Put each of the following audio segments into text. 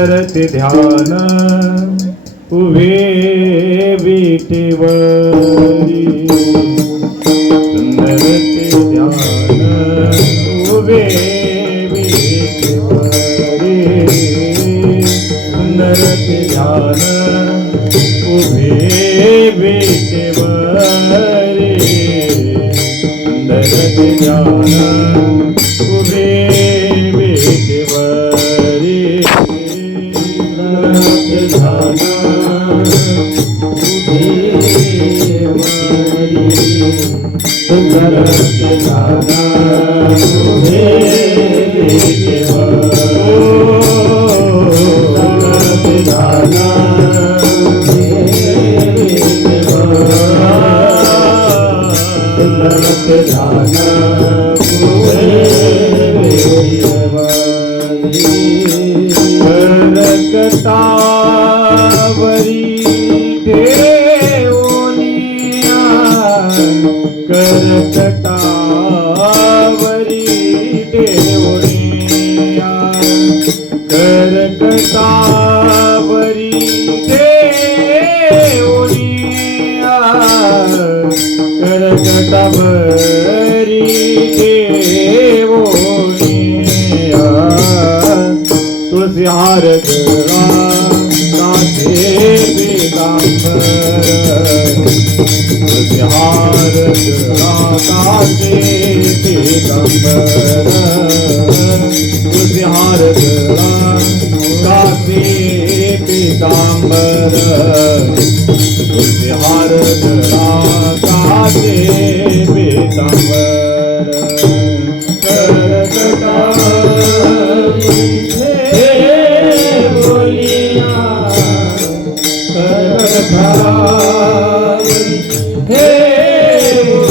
करते ध्यान. उभे विटेवरी. करते ध्यान. उभे विटेवरी. करते ध्यान. उभे विटेवरी. करते ध्यान. Thank you. करकटाभरी ठेवूनिया तुळसी हार गळा कासे पितांबर तुळसी हार गळा कासे पितांबर. तुळसी हार गळा पितांबर. हार गळा कासे पितांबर करकटावरी ठेवूनिया करकटावरी ठेवूनिया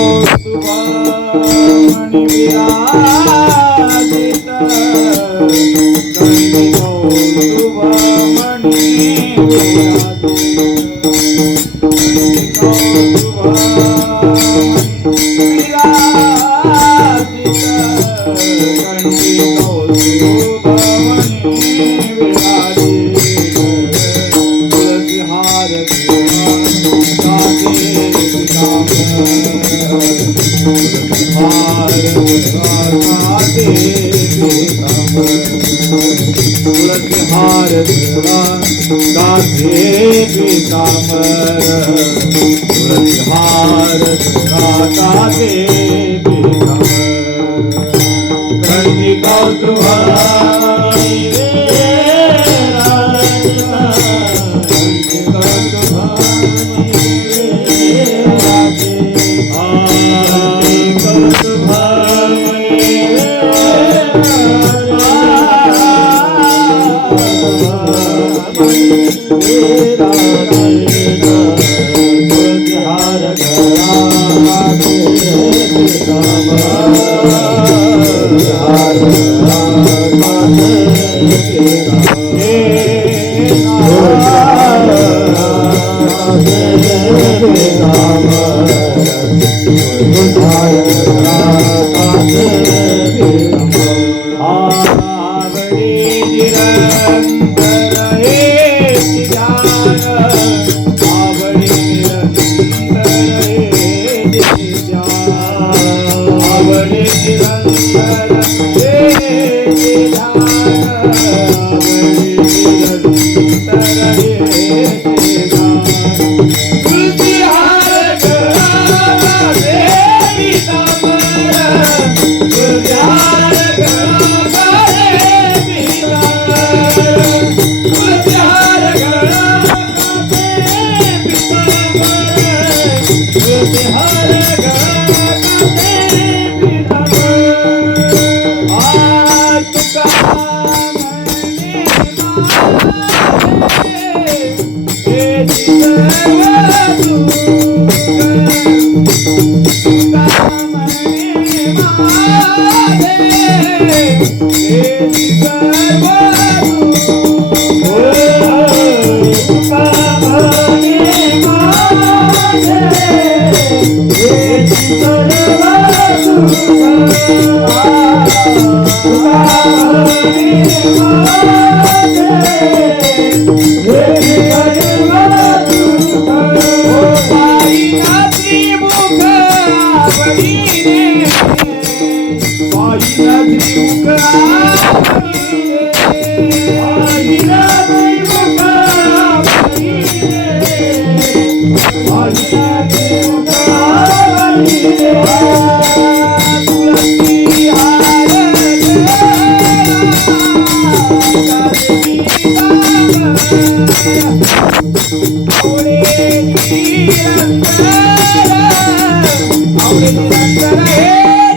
Oh, สวัส आवडे निरंतर Hey!